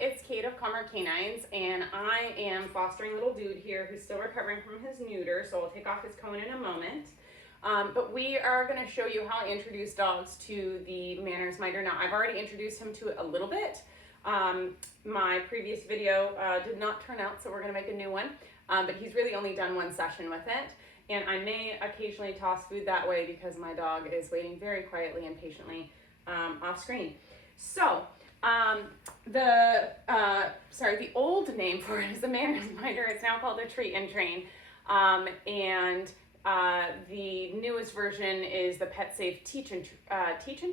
it's Kate of Calmer Canines, and I am fostering little dude here who's still recovering from his neuter, so I'll take off his cone in a moment. But we are going to show you how I introduce dogs to the manners miter. Now, I've already introduced him to it a little bit. My previous video did not turn out, so we're going to make a new one. But he's really only done one session with it. And I may occasionally toss food that way because my dog is waiting very quietly and patiently off screen. So, the old name for it is the manners miter. It's now called a treat and train. The newest version is the Pet Safe Teach and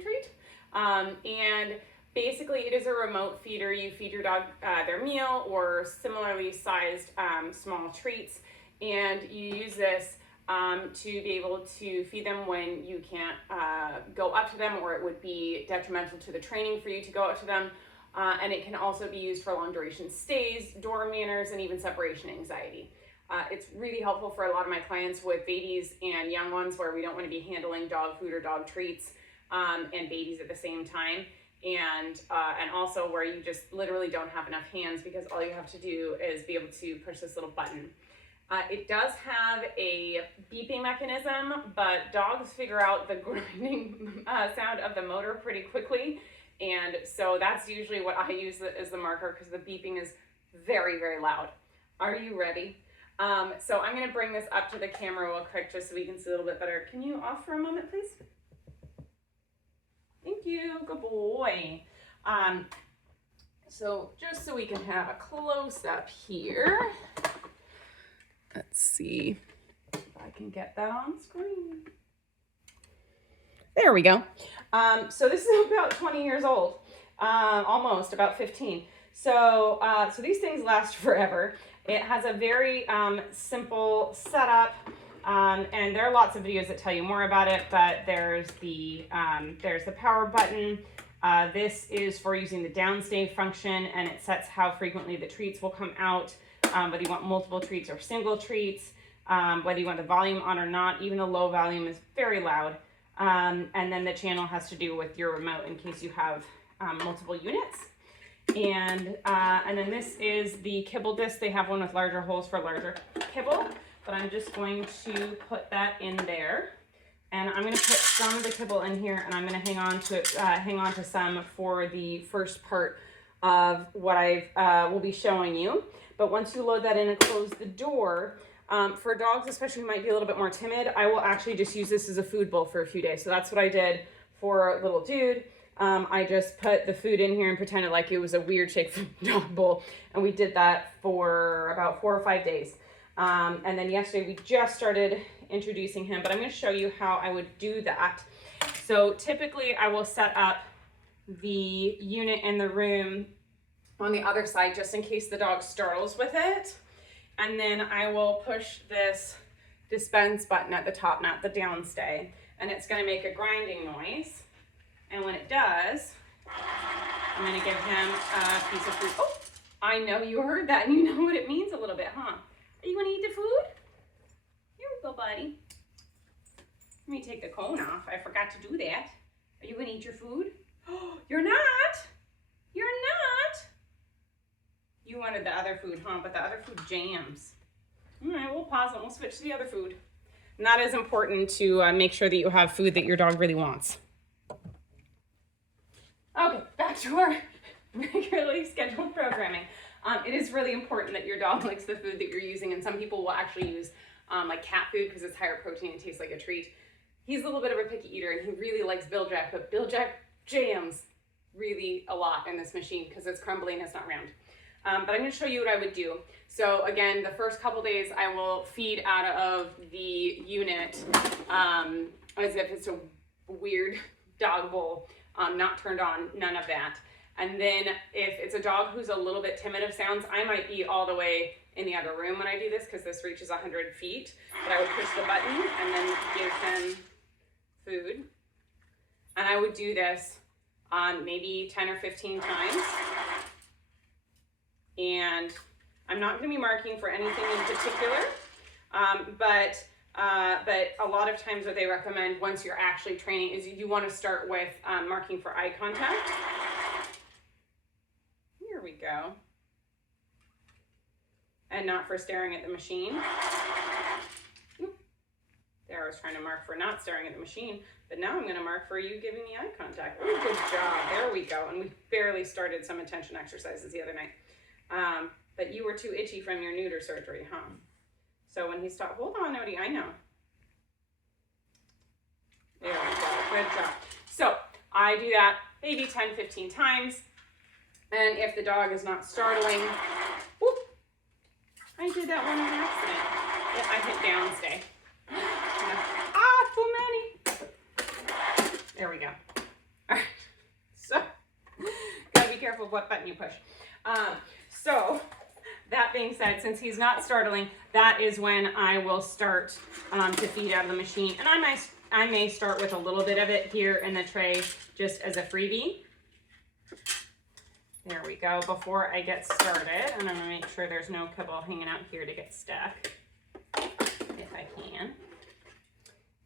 Treat. And basically it is a remote feeder. You feed your dog their meal or similarly sized small treats, and you use this to be able to feed them when you can't go up to them, or it would be detrimental to the training for you to go up to them. And it can also be used for long duration stays, door manners, and even separation anxiety. It's really helpful for a lot of my clients with babies and young ones where we don't want to be handling dog food or dog treats and babies at the same time. And also where you just literally don't have enough hands because all you have to do is be able to push this little button. It does have a beeping mechanism, but dogs figure out the grinding sound of the motor pretty quickly. And so that's usually what I use as the marker because the beeping is very, very loud. Are you ready? So I'm going to bring this up to the camera real quick just so we can see a little bit better. Can you off for a moment, please? Thank you. Good boy. So just so we can have a close-up here. Let's see if I can get that on screen. There we go. So this is about 20 years old, almost about 15. So these things last forever. It has a very simple setup, and there are lots of videos that tell you more about it, but there's the power button. This is for using the downstay function, and it sets how frequently the treats will come out, whether you want multiple treats or single treats, whether you want the volume on or not. Even the low volume is very loud. And then the channel has to do with your remote in case you have multiple units. And then this is the kibble disc. They have one with larger holes for larger kibble, but I'm just going to put that in there. And I'm going to put some of the kibble in here, and I'm going to hang on to some for the first part of what I will be showing you. But once you load that in and close the door, for dogs especially who might be a little bit more timid, I will actually just use this as a food bowl for a few days. So that's what I did for little dude. I just put the food in here and pretended like it was a weird shaped dog bowl. And we did that for about 4 or 5 days. And then yesterday we just started introducing him, but I'm going to show you how I would do that. So typically I will set up the unit in the room on the other side just in case the dog startles with it. And then I will push this dispense button at the top, not the downstay. And it's going to make a grinding noise. And when it does, I'm going to give him a piece of food. Oh, I know you heard that and you know what it means a little bit, huh? Are you going to eat the food? Here we go, buddy. Let me take the cone off. I forgot to do that. Are you going to eat your food? Oh, you're not. You're not. You wanted the other food, huh? But the other food jams. All right, we'll pause and we'll switch to the other food. And that is important to make sure that you have food that your dog really wants. Okay, back to our regularly scheduled programming. It is really important that your dog likes the food that you're using, and some people will actually use like cat food because it's higher protein and tastes like a treat. He's a little bit of a picky eater, and he really likes Biljack, but Biljack jams really a lot in this machine because it's crumbly and it's not round. But I'm going to show you what I would do. So again, the first couple days I will feed out of the unit as if it's a weird dog bowl, not turned on, none of that. And then if it's a dog who's a little bit timid of sounds, I might be all the way in the other room when I do this because this reaches 100 feet. But I would push the button and then give him food. And I would do this maybe 10 or 15 times. And I'm not going to be marking for anything in particular, but a lot of times what they recommend once you're actually training is you want to start with marking for eye contact. Here we go. go. And not for staring at the machine. There, I was trying to mark for not staring at the machine, but now I'm going to mark for you giving me eye contact. Ooh, good job. There we go. And we barely started some attention exercises the other night. But you were too itchy from your neuter surgery, huh? So when he stopped, hold on, Odie, I know. There we go. Good job. So I do that maybe 10, 15 times. And if the dog is not startling, whoop, I did that one on accident. Yeah, I hit downstay. Too many. There we go. All right. So, gotta be careful of what button you push. So, that being said, since he's not startling, that is when I will start to feed out of the machine. And I may start with a little bit of it here in the tray just as a freebie. There we go. Before I get started, and I'm going to make sure there's no kibble hanging out here to get stuck, if I can.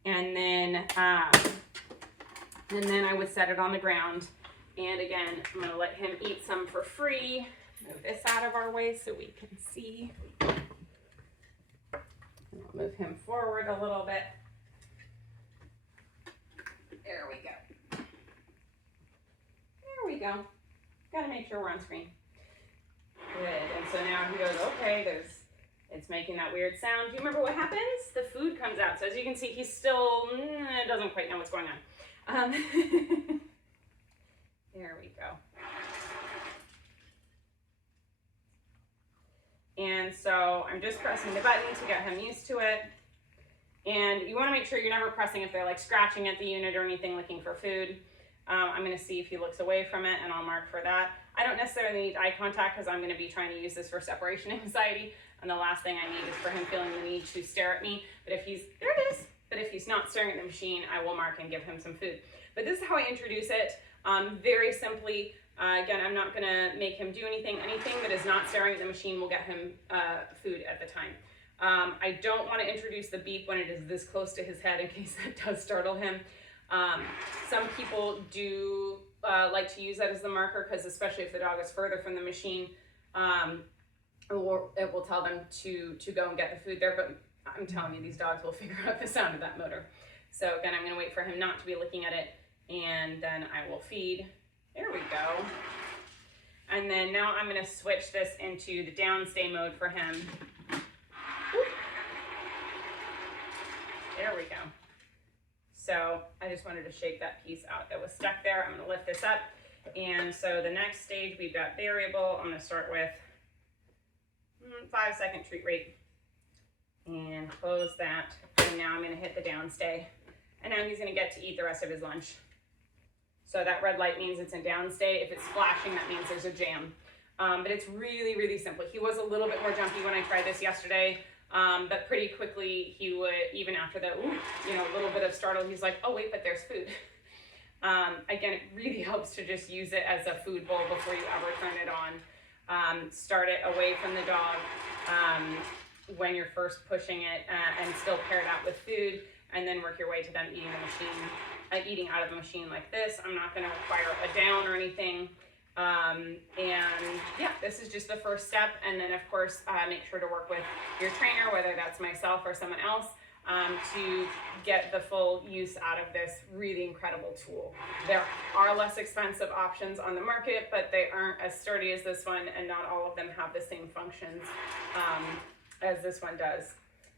And then I would set it on the ground. And again, I'm going to let him eat some for free. Move this out of our way so we can see. And I'll move him forward a little bit. There we go. There we go. Gotta make sure we're on screen. Good. And so now he goes, okay, it's making that weird sound. Do you remember what happens? The food comes out. So as you can see, he's still doesn't quite know what's going on. There we go. And so I'm just pressing the button to get him used to it. And you want to make sure you're never pressing if they're like scratching at the unit or anything looking for food. I'm going to see if he looks away from it, and I'll mark for that. I don't necessarily need eye contact because I'm going to be trying to use this for separation anxiety. And the last thing I need is for him feeling the need to stare at me. But if there it is. But if he's not staring at the machine, I will mark and give him some food. But this is how I introduce it. Very simply. Again, I'm not going to make him do anything. Anything that is not staring at the machine will get him food at the time. I don't want to introduce the beep when it is this close to his head in case that does startle him. Some people do like to use that as the marker because especially if the dog is further from the machine, it will tell them to go and get the food there. But I'm telling you, these dogs will figure out the sound of that motor. So again, I'm going to wait for him not to be looking at it, and then I will feed. There we go. And then now I'm going to switch this into the downstay mode for him. Whoop. There we go. So I just wanted to shake that piece out that was stuck there. I'm going to lift this up. And so the next stage, we've got variable. I'm going to start with 5-second treat rate and close that. And now I'm going to hit the downstay. And now he's going to get to eat the rest of his lunch. So that red light means it's in downstay. If it's flashing, that means there's a jam. But it's really, really simple. He was a little bit more jumpy when I tried this yesterday. But pretty quickly he would, even after the little bit of startle, he's like, oh wait, but there's food. Again, it really helps to just use it as a food bowl before you ever turn it on. Start it away from the dog when you're first pushing it, and still pair it out with food, and then work your way to them eating out of the machine like this. I'm not going to require a down or anything. And yeah, this is just the first step. And then of course, make sure to work with your trainer, whether that's myself or someone else, to get the full use out of this really incredible tool. There are less expensive options on the market, but they aren't as sturdy as this one, and not all of them have the same functions as this one does.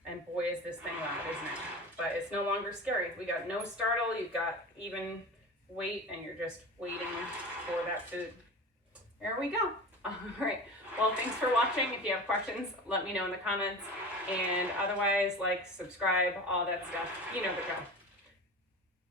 And boy, is this thing loud, isn't it? But it's no longer scary. We got no startle, you've got even weight, and you're just waiting for that food. There we go. All right. Well, thanks for watching. If you have questions, let me know in the comments. And otherwise, like, subscribe, all that stuff. You know the drill.